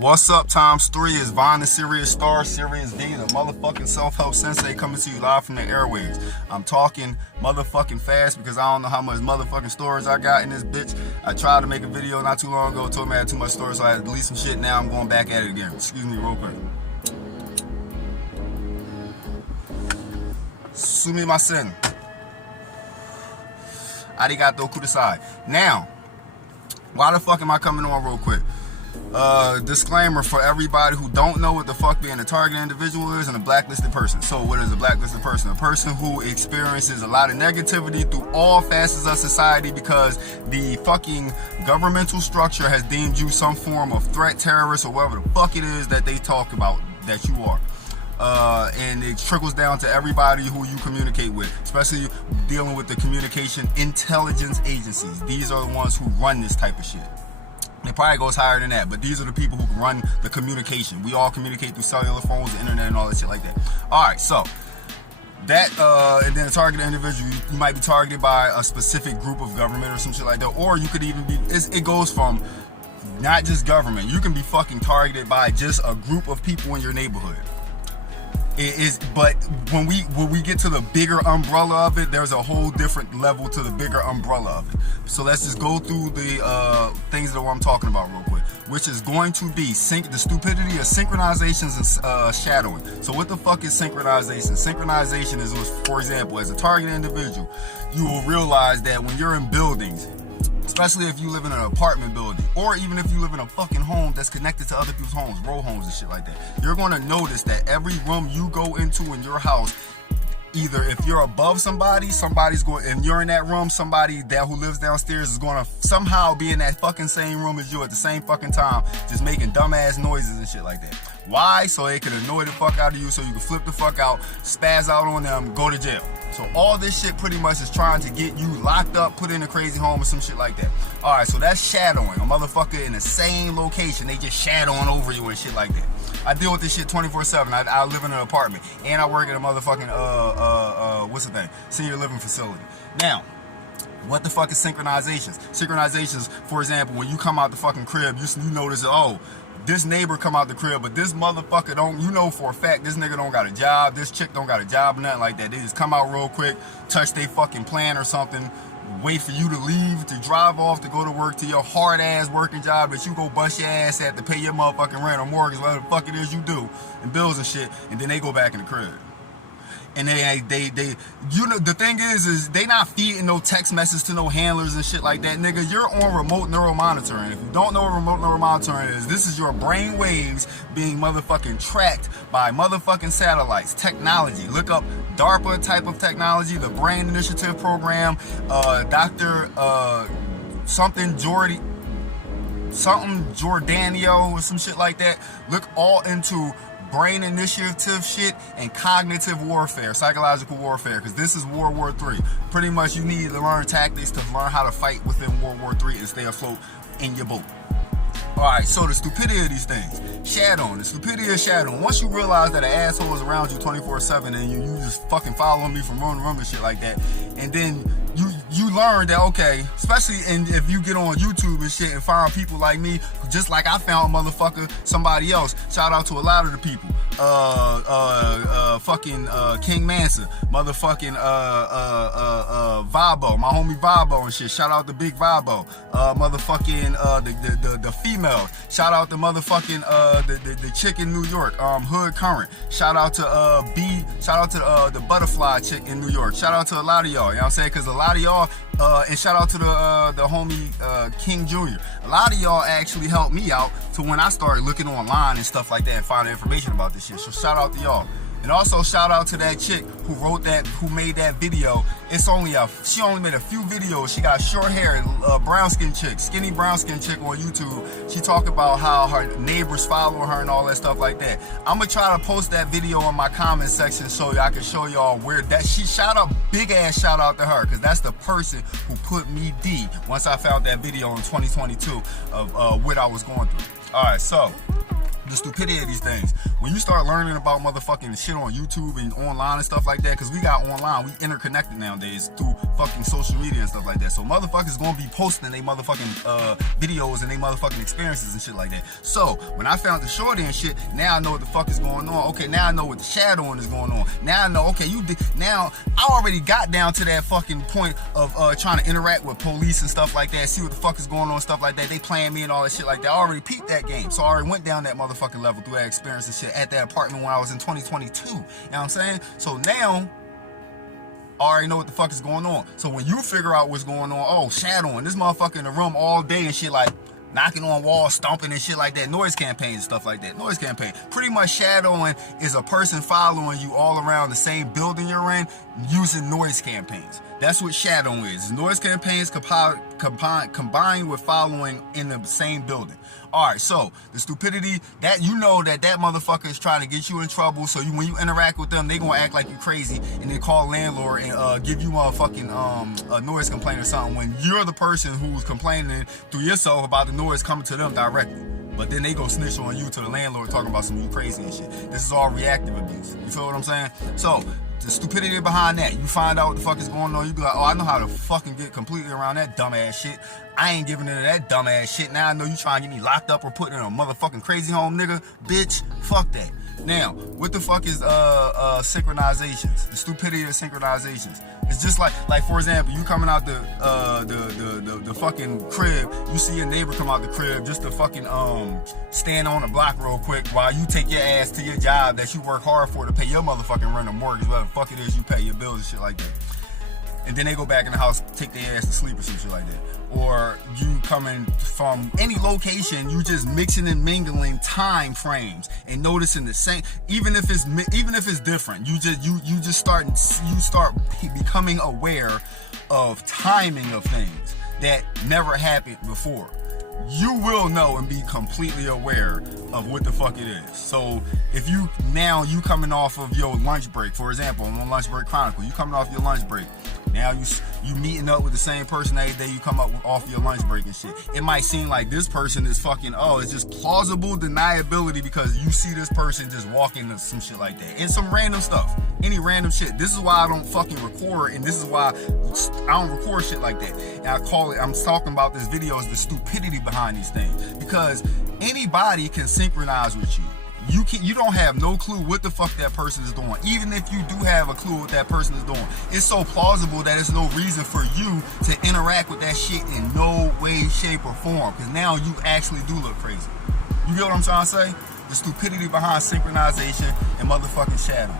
What's up times 3 is Vaughn the Serious Star, Serious V, the motherfucking self-help sensei coming to you live from the airwaves. I'm talking motherfucking fast because I don't know how much motherfucking stories I got in this bitch. I tried to make a video not too long ago, told me I had too much stories, so I had to delete some shit. Now I'm going back at it again. Excuse me real quick. Sumi my sin. Arigato kudasai. Now, why the fuck am I coming on real quick? Disclaimer for everybody who don't know what the fuck being a target individual is and a blacklisted person. So what is a blacklisted person? A person who experiences a lot of negativity through all facets of society because the fucking governmental structure has deemed you some form of threat, terrorist, or whatever the fuck it is that they talk about that you are. And it trickles down to everybody who you communicate with, especially dealing with the communication intelligence agencies. These are the ones who run this type of shit. It probably goes higher than that, but these are the people who run the communication. We all communicate through cellular phones, the internet, and all that shit like that. Alright, so that, and then a targeted individual, you might be targeted by a specific group of government or some shit like that, or you could even be, it goes from not just government, you can be fucking targeted by just a group of people in your neighborhood. It is, but when we get to the bigger umbrella of it, there's a whole different level to the bigger umbrella of it. So let's just go through the things that I'm talking about real quick, which is going to be the stupidity of synchronizations and shadowing. So what the fuck is synchronization? Synchronization is, for example, as a target individual, you will realize that when you're in buildings, especially if you live in an apartment building, or even if you live in a fucking home that's connected to other people's homes, row homes and shit like that, you're going to notice that every room you go into in your house, either if you're above somebody's going, and you're in that room, somebody that who lives downstairs is going to somehow be in that fucking same room as you at the same fucking time, just making dumbass noises and shit like that. Why? So they can annoy the fuck out of you, so you can flip the fuck out, spaz out on them, go to jail. So all this shit pretty much is trying to get you locked up, put in a crazy home or some shit like that. Alright, so that's shadowing. A motherfucker in the same location, they just shadowing over you and shit like that. I deal with this shit 24/7. I live in an apartment, and I work at a motherfucking, what's the thing? Senior living facility. Now, what the fuck is synchronizations? Synchronizations, for example, when you come out the fucking crib, you notice that, oh, this neighbor come out the crib, but this motherfucker don't, you know for a fact, this nigga don't got a job, this chick don't got a job, nothing like that. They just come out real quick, touch their fucking plan or something, wait for you to leave, to drive off, to go to work, to your hard-ass working job that you go bust your ass at to pay your motherfucking rent or mortgage, whatever the fuck it is you do, and bills and shit, and then they go back in the crib. And they you know, the thing is they not feeding no text message to no handlers and shit like that, nigga. You're on remote neural monitoring. If you don't know what remote neural monitoring is, this is your brain waves being motherfucking tracked by motherfucking satellites. Technology. Look up DARPA type of technology, the Brain Initiative Program, Dr. something Giordano or some shit like that. Look all into brain initiative shit and cognitive warfare, psychological warfare, because this is World War III. Pretty much you need to learn tactics to learn how to fight within World War III and stay afloat in your boat. Alright, so the stupidity of these things. Shadowing. The stupidity of shadowing. Once you realize that an asshole is around you 24/7 and you just fucking following me from room to room and shit like that, and then you learn that, okay, especially if you get on YouTube and shit and find people like me, just like I found motherfucker somebody else. Shout out to a lot of the people. Fucking King Mansa, motherfucking Vabo, my homie Vabo and shit. Shout out to Big Vabo. Motherfucking the females. Shout out to motherfucking the chick in New York, Hood Current. Shout out to shout out to the butterfly chick in New York. Shout out to a lot of y'all, you know what I'm saying? Cause a lot of y'all, and shout out to the homie King Jr. A lot of y'all actually helped me out to when I started looking online and stuff like that and finding information about this shit. So shout out to y'all. And also shout out to that chick who made that video. She only made a few videos. She got short hair, brown skin chick, skinny brown skin chick on YouTube. She talked about how her neighbors follow her and all that stuff like that. I'm gonna try to post that video in my comment section so I can show y'all where that she big ass shout out to her, because that's the person who put me D once I found that video in 2022 of what I was going through. Alright, so the the stupidity of these things. When you start learning about motherfucking shit on YouTube and online and stuff like that, because we got online, we interconnected nowadays through fucking social media and stuff like that. So motherfuckers gonna be posting they motherfucking videos and they motherfucking experiences and shit like that. So when I found the shorty and shit, now I know what the fuck is going on. Okay, now I know what the shadowing is going on. Now I know, okay, now I already got down to that fucking point of trying to interact with police and stuff like that, see what the fuck is going on, stuff like that. They playing me and all that shit like that. I already peeped that game. So I already went down that motherfucking level through that experience and shit at that apartment when I was in 2022. You know what I'm saying? So now I already know what the fuck is going on. So when you figure out what's going on, oh, shadowing, this motherfucker in the room all day and shit, like knocking on walls, stomping and shit like that, noise campaign and stuff like that. Noise campaign. Pretty much shadowing is a person following you all around the same building you're in using noise campaigns. That's what shadowing is. Noise campaigns combined with following in the same building. Alright, so the stupidity, that you know that motherfucker is trying to get you in trouble, so when you interact with them, they gonna act like you crazy and then call landlord and give you motherfucking a noise complaint or something when you're the person who's complaining through yourself about the noise coming to them directly. But then they go snitch on you to the landlord talking about some you crazy and shit. This is all reactive abuse. You feel what I'm saying? So the stupidity behind that, you find out what the fuck is going on, you be like, oh, I know how to fucking get completely around that dumbass shit. I ain't giving into that dumbass shit. Now I know you trying to get me locked up or put in a motherfucking crazy home, nigga. Bitch, fuck that. Now, what the fuck is synchronizations? The stupidity of synchronizations. It's just like for example, you coming out the fucking crib, you see your neighbor come out the crib just to fucking stand on the block real quick while you take your ass to your job that you work hard for to pay your motherfucking rent or mortgage, whatever the fuck it is you pay, your bills and shit like that. And then they go back in the house, take their ass to sleep or some shit like that. Or you coming from any location, you just mixing and mingling time frames and noticing the same, even if it's different, you start becoming aware of timing of things that never happened before. You will know and be completely aware of what the fuck it is. So if you coming off of your lunch break, for example, on Lunch Break Chronicle, you coming off your lunch break. Now you meeting up with the same person every day you come up off your lunch break and shit. It might seem like this person is fucking, it's just plausible deniability because you see this person just walking to some shit like that. And some random stuff. Any random shit. This is why I don't fucking record, and this is why I don't record shit like that. And I'm talking about this video as the stupidity behind these things. Because anybody can synchronize with you. You don't have no clue what the fuck that person is doing. Even if you do have a clue what that person is doing, it's so plausible that there's no reason for you to interact with that shit in no way, shape, or form. Because now you actually do look crazy. You get what I'm trying to say? The stupidity behind synchronization and motherfucking shadowing.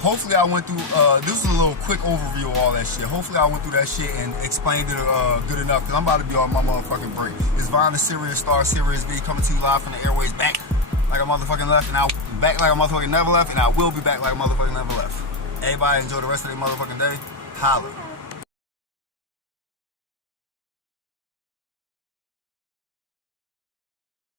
Hopefully I went through, this is a little quick overview of all that shit. Hopefully I went through that shit and explained it good enough, because I'm about to be on my motherfucking break. It's Vaughn the Serious Star, Serious V, coming to you live from the airways, back like a motherfucking left, and I'll back like a motherfucking never left, and I will be back like a motherfucking never left. Everybody enjoy the rest of their motherfucking day. Holla.